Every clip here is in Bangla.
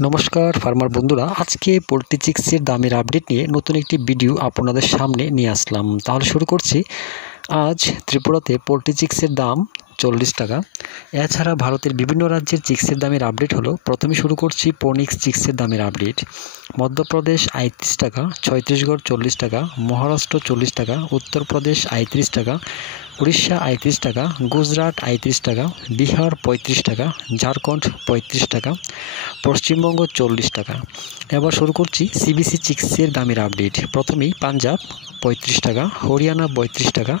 নমস্কার ফার্মার বন্ধুরা, আজকে পোলট্রি চিক্সের দামের আপডেট নিয়ে নতুন একটি ভিডিও আপনাদের সামনে নিয়ে আসলাম। তাহলে শুরু করছি। আজ ত্রিপুরাতে পোলট্রি চিক্সের দাম 40 টাকা। এছাড়া ভারতের বিভিন্ন রাজ্যের চিক্সের দামের আপডেট হলো। প্রথমে শুরু করছি পোনিক্স চিক্সের দামের আপডেট। মধ্যপ্রদেশ 38 টাকা, ছত্তিশগড় 40 টাকা, মহারাষ্ট্র 40 টাকা, উত্তরপ্রদেশ 38 টাকা, উড়িষ্যা 38 টাকা, গুজরাট 38 টাকা, বিহার 35 টাকা, ঝাড়খণ্ড 35 টাকা, পশ্চিমবঙ্গ 40 টাকা। এবার শুরু করছি সিবিসি চিক্সের দামের আপডেট। প্রথমেই পাঞ্জাব 35 টাকা, হরিয়ানা 32 টাকা,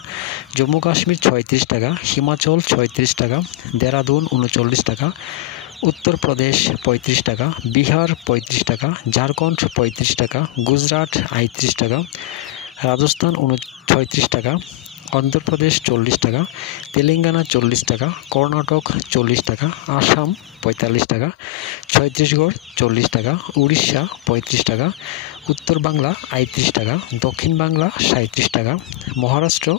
জম্মু কাশ্মীর 36 টাকা, হিমাচল 36 টাকা, দেরাদুন 39 টাকা, উত্তরপ্রদেশ 35 টাকা, বিহার 35 টাকা, ঝাড়খণ্ড 35 টাকা, গুজরাট 38 টাকা, রাজস্থান 36 টাকা, অন্ধ্রপ্রদেশ 40 টাকা, তেলেঙ্গানা 40 টাকা, কর্ণাটক 40 টাকা, আসাম 45 টাকা, ছত্তিশগড় 40 টাকা, উড়িষ্যা 35 টাকা, উত্তর বাংলা 38 টাকা, দক্ষিণ বাংলা 37 টাকা, মহারাষ্ট্র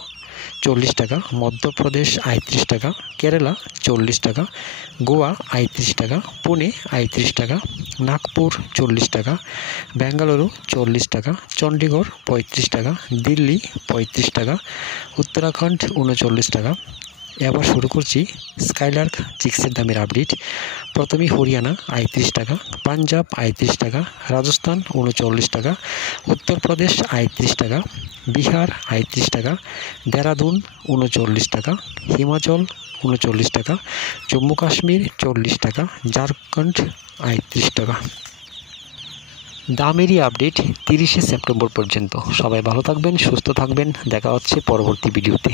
40 টাকা, মধ্যপ্রদেশ 38 টাকা, কেরালা 40 টাকা, গোয়া 38 টাকা, পুনে 38 টাকা, নাগপুর 40 টাকা, বেঙ্গালুরু 40 টাকা, চণ্ডীগড় 35 টাকা, দিল্লি 35 টাকা, উত্তরাখণ্ড 39 টাকা। এবার শুরু করছি স্কাইলার্ক চিক্সের দামের আপডেট। প্রথমে হরিয়ানা 38 টাকা, পাঞ্জাব 38 টাকা, রাজস্থান 39 টাকা, উত্তরপ্রদেশ 38 টাকা, বিহার 38 টাকা, দেরাদুন 39 টাকা, হিমাচল 39 টাকা, জম্মু কাশ্মীর 40 টাকা, ঝাড়খণ্ড 38 টাকা। দামেরই আপডেট 30শে সেপ্টেম্বর পর্যন্ত। সবাই ভালো থাকবেন, সুস্থ থাকবেন। দেখা হচ্ছে পরবর্তী ভিডিওতে।